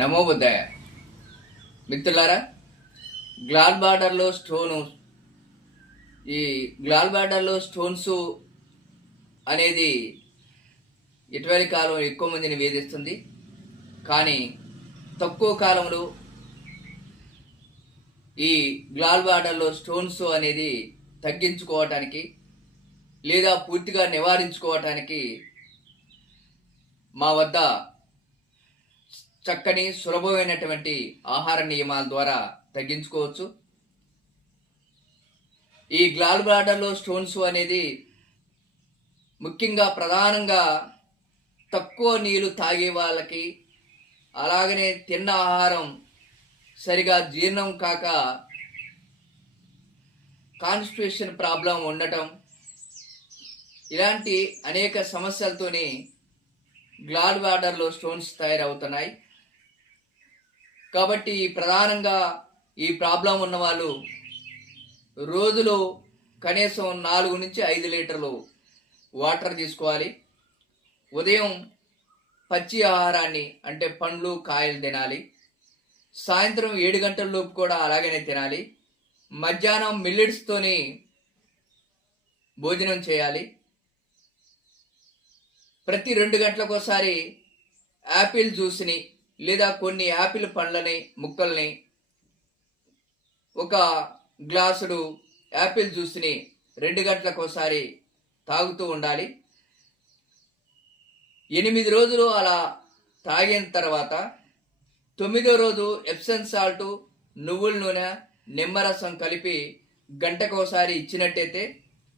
నమో బుద్ధాయ. మిత్రులారా గ్లాల్ బార్డర్లో స్టోను ఈ గ్లాల్ బార్డర్లో స్టోన్స్ అనేది ఇటీవలి కాలం ఎక్కువ మందిని వేధిస్తుంది. కానీ తక్కువ కాలంలో ఈ గ్లాల్ బార్డర్లో స్టోన్స్ అనేది తగ్గించుకోవటానికి లేదా పూర్తిగా నివారించుకోవటానికి మా వద్ద చక్కని సులభమైనటువంటి ఆహార నియమాల ద్వారా తగ్గించుకోవచ్చు. ఈ గ్లాల్ బ్లాడర్లో స్టోన్స్ అనేది ముఖ్యంగా ప్రధానంగా తక్కువ నీళ్ళు తాగే వాళ్ళకి అలాగనే తిన్న ఆహారం సరిగా జీర్ణం కాక కాన్స్టిట్యూషన్ ప్రాబ్లం ఉండటం ఇలాంటి అనేక సమస్యలతోని గ్లాడ్ వాటర్లో స్టోన్స్ తయారవుతున్నాయి. కాబట్టి ప్రధానంగా ఈ ప్రాబ్లం ఉన్న వాళ్ళు రోజులో కనీసం నాలుగు నుంచి ఐదు లీటర్లు వాటర్ తీసుకోవాలి. ఉదయం పచ్చి ఆహారాన్ని అంటే పండ్లు కాయలు తినాలి. సాయంత్రం ఏడు గంటల లోపు కూడా అలాగనే తినాలి. మధ్యాహ్నం మిల్లెట్స్తోని భోజనం చేయాలి. ప్రతి రెండు గంటలకు ఒకసారి యాపిల్ జ్యూస్ని లేదా కొన్ని యాపిల్ పండ్లని ముక్కల్ని ఒక గ్లాసుడు యాపిల్ జ్యూస్ని రెండు గంటలకు ఒకసారి తాగుతూ ఉండాలి. ఎనిమిది రోజులు అలా తాగిన తర్వాత తొమ్మిదో రోజు ఎప్సన్ సాల్ట్ నువ్వుల నూనె నిమ్మరసం కలిపి గంటకోసారి ఇచ్చినట్టయితే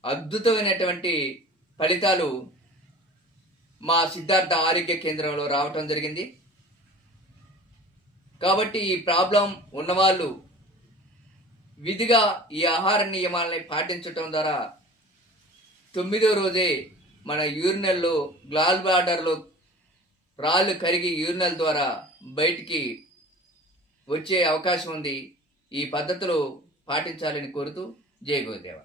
అద్భుతమైనటువంటి ఫలితాలు మా సిద్ధార్థ ఆరోగ్య కేంద్రంలో రావటం జరిగింది. కాబట్టి ఈ ప్రాబ్లం ఉన్నవాళ్ళు విధిగా ఈ ఆహార నియమాలని పాటించటం ద్వారా తొమ్మిదో రోజే మన యూరినల్లో గ్లాల్ బ్లాడర్లో రాళ్ళు కరిగి యూరినల్ ద్వారా బయటికి వచ్చే అవకాశం ఉంది. ఈ పద్ధతులు పాటించాలని కోరుతూ జయగోదేవ